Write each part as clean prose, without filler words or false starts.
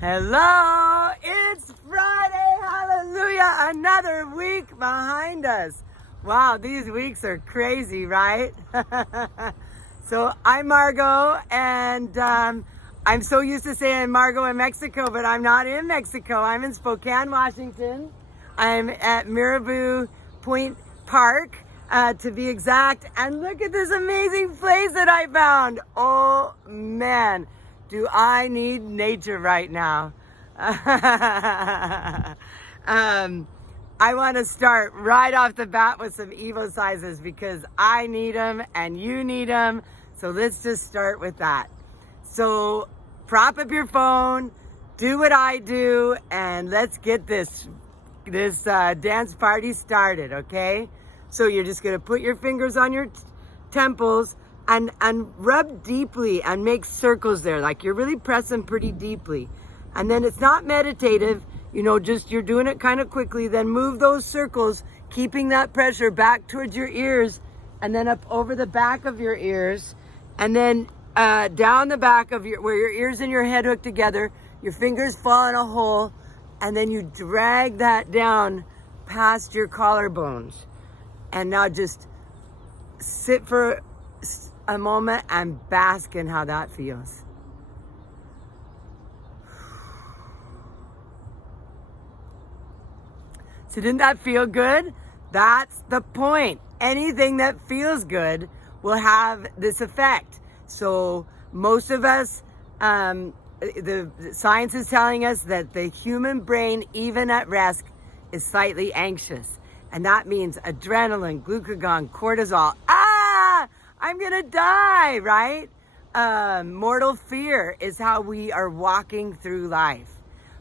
Hello, it's Friday, hallelujah, another week behind us. Wow, these weeks are crazy, right? So I'm Margot, and I'm so used to saying Margot in Mexico, but I'm not in Mexico. I'm in Spokane, Washington. I'm at Marabou Point Park, to be exact, and look at this amazing place that I found. Oh man. Do I need nature right now? I want to start right off the bat with some Evo sizes because I need them and you need them. So let's just start with that. So prop up your phone, do what I do, and let's get this dance party started, okay? So you're just going to put your fingers on your temples and rub deeply and make circles there, like you're really pressing pretty deeply. And then it's not meditative, just you're doing it kind of quickly. Then move those circles, keeping that pressure back towards your ears, and then up over the back of your ears, and then down the back of where your ears and your head hook together. Your fingers fall in a hole, and then you drag that down past your collarbones. And now just sit for a moment and bask in how that feels. So didn't that feel good? That's the point. Anything that feels good will have this effect. So most of us, the science is telling us that the human brain, even at rest, is slightly anxious. And that means adrenaline, glucagon, cortisol. I'm gonna die, right? Mortal fear is how we are walking through life.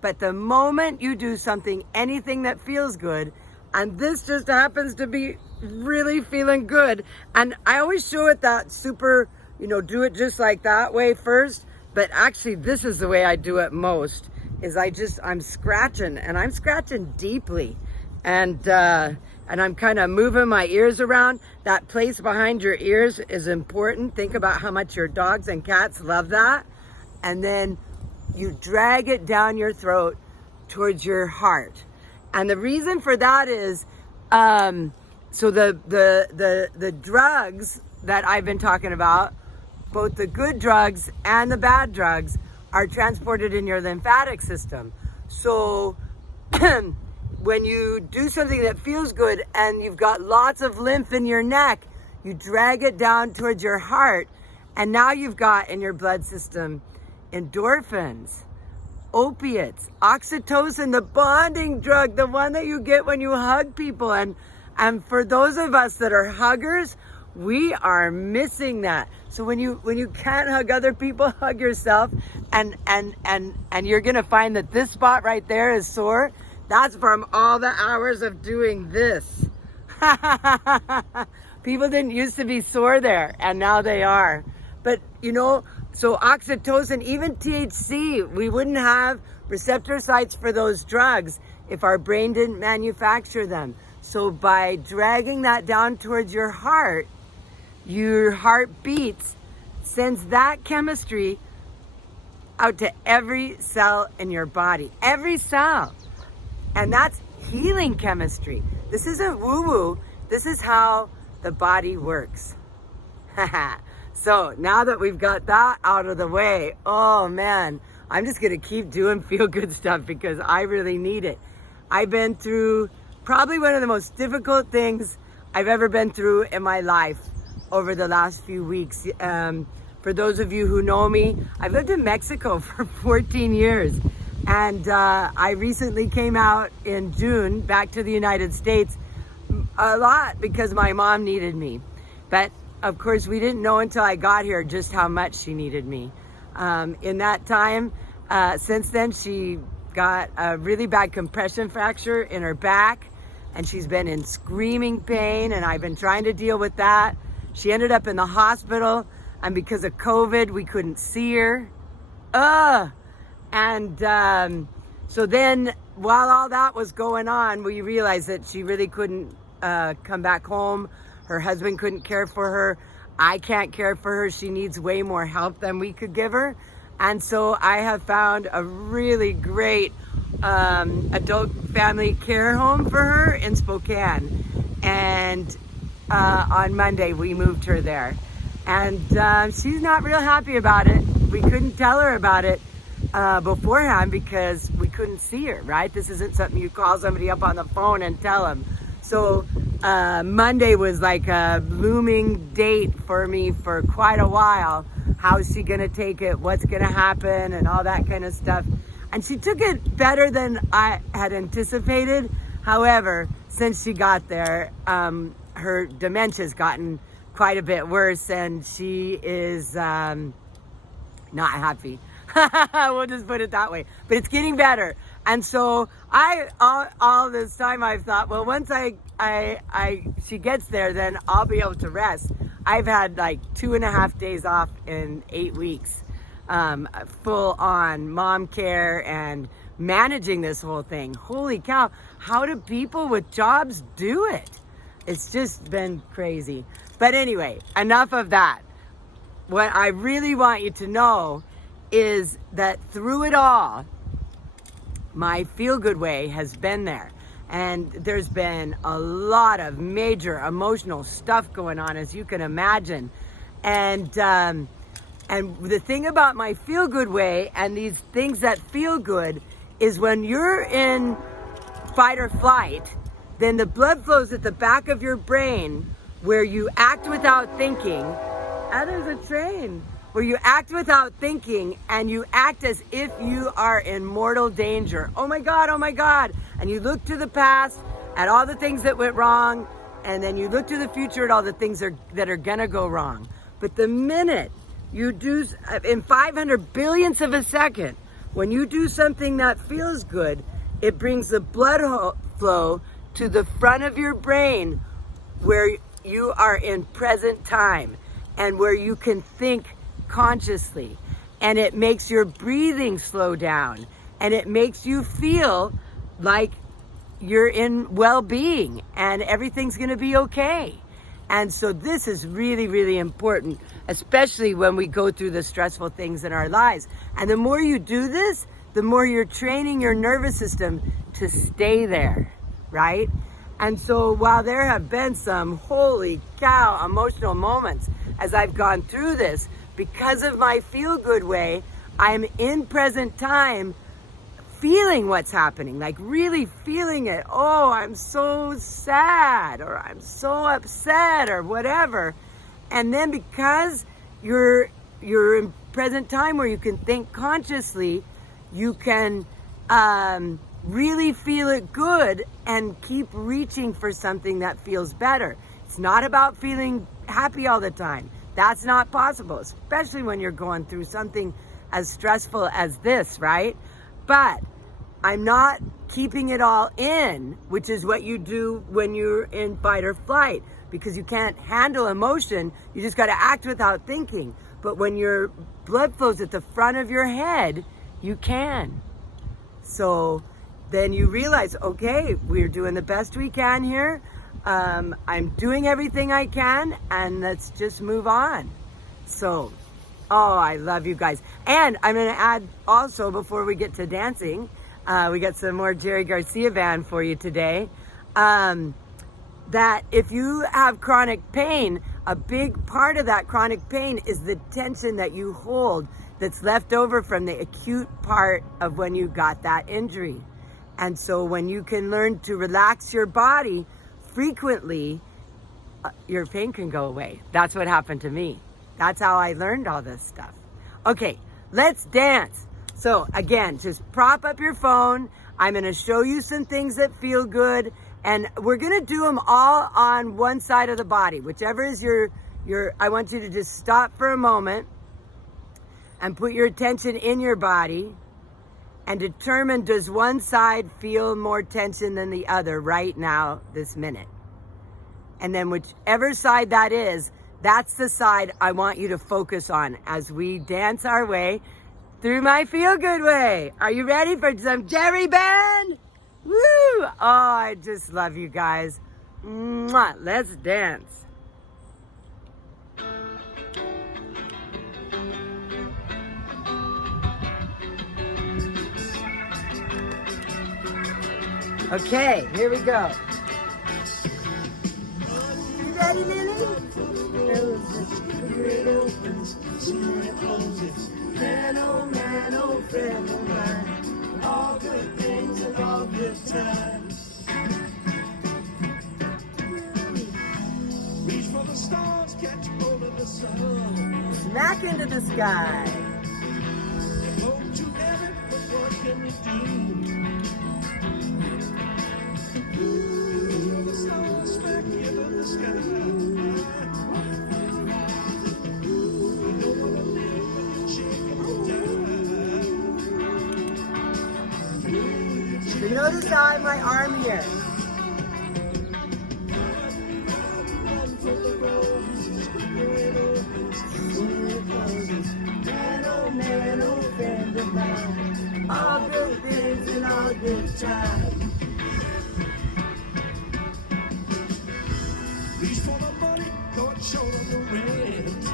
But the moment you do something, anything that feels good, and this just happens to be really feeling good, and I always show it that super, do it just like that way first, but actually this is the way I do it most, is I'm scratching, and I'm scratching deeply. And I'm kind of moving my ears around. That place behind your ears is important. Think about how much your dogs and cats love that. And then you drag it down your throat towards your heart. And the reason for that is, so the drugs that I've been talking about, both the good drugs and the bad drugs, are transported in your lymphatic system. So when you do something that feels good and you've got lots of lymph in your neck, you drag it down towards your heart, and now you've got in your blood system endorphins, opiates, oxytocin, the bonding drug, the one that you get when you hug people. And for those of us that are huggers, we are missing that. So when you can't hug other people, hug yourself, and you're gonna find that this spot right there is sore. That's from all the hours of doing this. People didn't used to be sore there, and now they are. But, so oxytocin, even THC, we wouldn't have receptor sites for those drugs if our brain didn't manufacture them. So by dragging that down towards your heart beats, sends that chemistry out to every cell in your body. Every cell. And that's healing chemistry. This isn't woo-woo. This is how the body works. So now that we've got that out of the way, oh man, I'm just gonna keep doing feel-good stuff because I really need it. I've been through probably one of the most difficult things I've ever been through in my life over the last few weeks. For those of you who know me, I've lived in Mexico for 14 years. And I recently came out in June back to the United States a lot because my mom needed me. But of course, we didn't know until I got here just how much she needed me. In that time, since then, she got a really bad compression fracture in her back, and she's been in screaming pain, and I've been trying to deal with that. She ended up in the hospital, and because of COVID, we couldn't see her. And so then while all that was going on, we realized that she really couldn't come back home. Her husband couldn't care for her. I can't care for her. She needs way more help than we could give her. And so I have found a really great adult family care home for her in Spokane. And on Monday we moved her there. And she's not real happy about it. We couldn't tell her about it beforehand because we couldn't see her, right? This isn't something you call somebody up on the phone and tell them. So Monday was like a looming date for me for quite a while. How's she gonna take it? What's gonna happen? And all that kind of stuff. And she took it better than I had anticipated. However, since she got there, her dementia's gotten quite a bit worse, and she is not happy. We'll just put it that way. But it's getting better. And so all this time I've thought, well, once she gets there, then I'll be able to rest. I've had like 2.5 days off in 8 weeks, full on mom care and managing this whole thing. Holy cow. How do people with jobs do it? It's just been crazy. But anyway, enough of that. What I really want you to know is that through it all, my feel-good way has been there. And there's been a lot of major emotional stuff going on, as you can imagine. And the thing about my feel-good way and these things that feel good is when you're in fight or flight, then the blood flows at the back of your brain where you act without thinking. Ah, there's a train. Where you act without thinking and you act as if you are in mortal danger. Oh my God, oh my God. And you look to the past at all the things that went wrong, and then you look to the future at all the things that are gonna go wrong. But the minute you do, in 500 billionths of a second, when you do something that feels good, it brings the blood flow to the front of your brain where you are in present time and where you can think consciously, and it makes your breathing slow down, and it makes you feel like you're in well-being and everything's going to be okay. And so this is really, really important, especially when we go through the stressful things in our lives. And the more you do this, the more you're training your nervous system to stay there, right? And so while there have been some holy cow emotional moments as I've gone through this, because of my feel-good way, I'm in present time feeling what's happening, like really feeling it. Oh, I'm so sad, or I'm so upset, or whatever. And then because you're in present time where you can think consciously, you can really feel it good and keep reaching for something that feels better. It's not about feeling happy all the time. That's not possible, especially when you're going through something as stressful as this, right? But I'm not keeping it all in, which is what you do when you're in fight or flight, because you can't handle emotion. You just got to act without thinking. But when your blood flows at the front of your head, you can. So then you realize, okay, we're doing the best we can here. I'm doing everything I can, and let's just move on. So, oh, I love you guys. And I'm going to add also, before we get to dancing, we got some more Jerry Garcia band for you today, that if you have chronic pain, a big part of that chronic pain is the tension that you hold that's left over from the acute part of when you got that injury. And so when you can learn to relax your body frequently, your pain can go away. That's what happened to me. That's how I learned all this stuff. Okay, let's dance. So again, just prop up your phone. I'm going to show you some things that feel good, and we're going to do them all on one side of the body, whichever is your I want you to just stop for a moment and put your attention in your body and determine, does one side feel more tension than the other right now, this minute? And then whichever side that is, that's the side I want you to focus on as we dance our way through my feel-good way. Are you ready for some Jerry Band? Woo! Oh, I just love you guys. Mwah. Let's dance. Okay, here we go. You ready, Lily? Man, oh, friend of mine. All good things and all good times. Reach for the stars, catch hold of the sun. Smack into the sky. Hope to heaven, but what can we do? Reach for the stars, smack into the sky. We don't wanna live with the chick of the time. So you notice how I have my arm here. Man, oh, friend of mine. All good things and all good times. Reach for the money, don't show them the rent.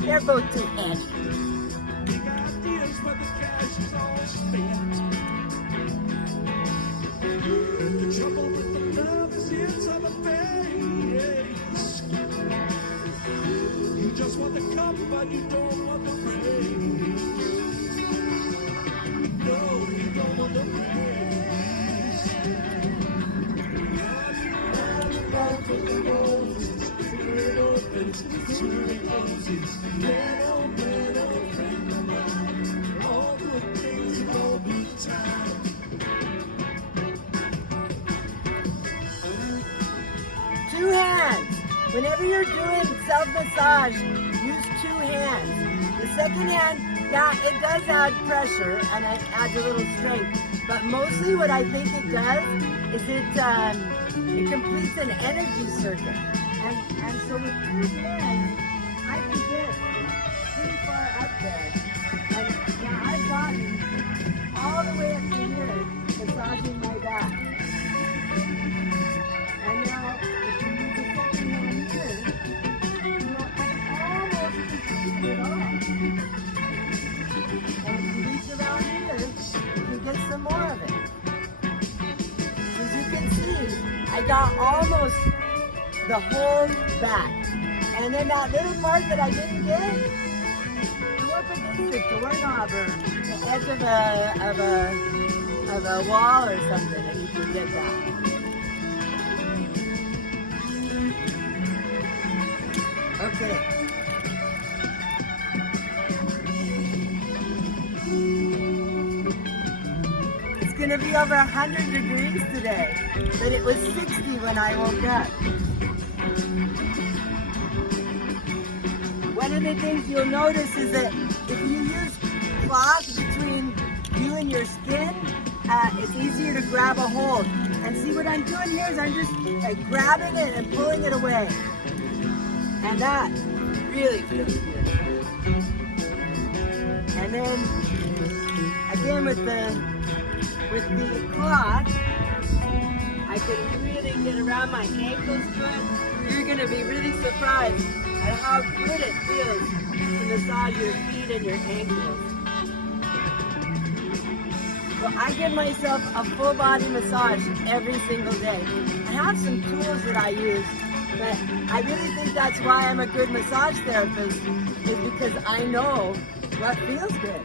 They're both too heavy. Big ideas, but the cash is all spent. The trouble with the love is it's on the face. You just want the cup, but you don't want the race. No, you don't want the race. Run for the roses, it opens, soon it closes. Man, oh, friend of mine. All good things and all good time. Two hands. Whenever you're doing self-massage, use two hands. The second hand, yeah, it does add pressure and it adds a little strength. But mostly what I think it does is it completes an energy circuit. And so with two hands, I can get pretty far up there. And now I've gotten all the way up to here, massaging my back. And now, if you use the second hand here, you know, I almost complete it off. And if you reach around here, you can get some more of it. So as you can see, I got almost the whole back. And then that little part that I didn't get, go up against the doorknob or the edge of a wall or something, and you can get that. Okay. It's going to be over 100 degrees today, but it was 60 when I woke up. One of the things you'll notice is that if you use cloth between you and your skin, it's easier to grab a hold. And see what I'm doing here is I'm just like grabbing it and pulling it away. And that really feels good. And then again with the cloth, I can really get around my ankles good. You're gonna be really surprised at how good it feels to massage your feet and your ankles. So I give myself a full body massage every single day. I have some tools that I use, but I really think that's why I'm a good massage therapist, is because I know what feels good.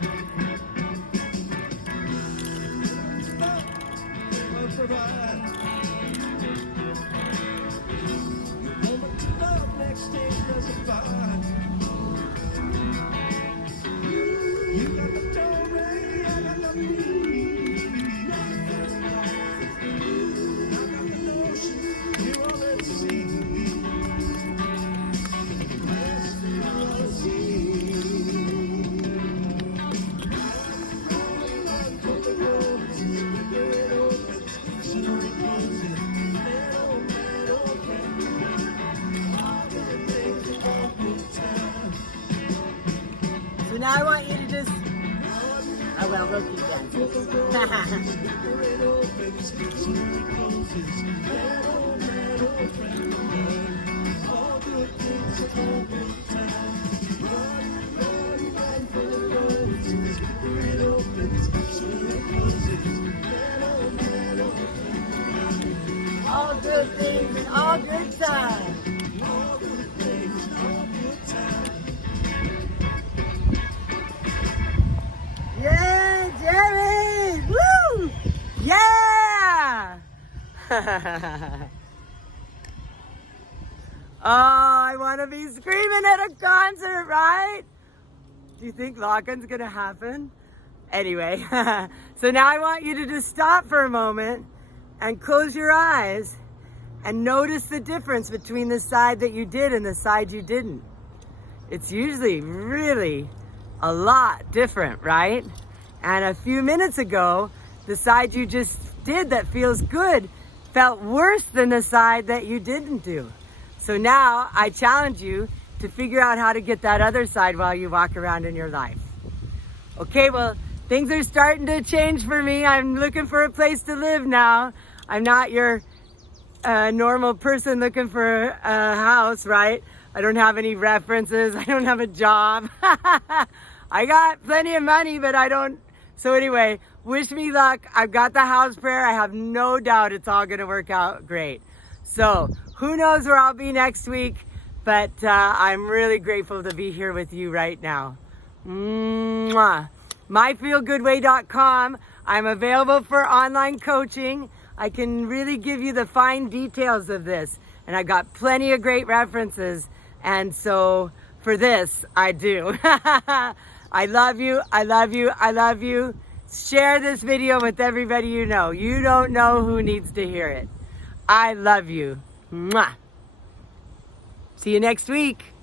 So now I want you to just, oh well, we'll keep dancing. good things and all good times. Yeah, Jerry! Woo! Yeah! Oh, I want to be screaming at a concert, right? Do you think lock-in's gonna happen? Anyway, so now I want you to just stop for a moment and close your eyes and notice the difference between the side that you did and the side you didn't. It's usually really a lot different, right? And a few minutes ago, the side you just did that feels good felt worse than the side that you didn't do. So now I challenge you to figure out how to get that other side while you walk around in your life. Okay, well, things are starting to change for me. I'm looking for a place to live now. I'm not your normal person looking for a house, right? I don't have any references. I don't have a job. I got plenty of money, but I don't. So anyway, wish me luck. I've got the house prayer. I have no doubt it's all going to work out great. So who knows where I'll be next week, but I'm really grateful to be here with you right now. Mwah. MyFeelGoodWay.com. I'm available for online coaching. I can really give you the fine details of this. And I got plenty of great references. And so for this, I do. I love you. I love you. I love you. Share this video with everybody you know. You don't know who needs to hear it. I love you. Mwah. See you next week.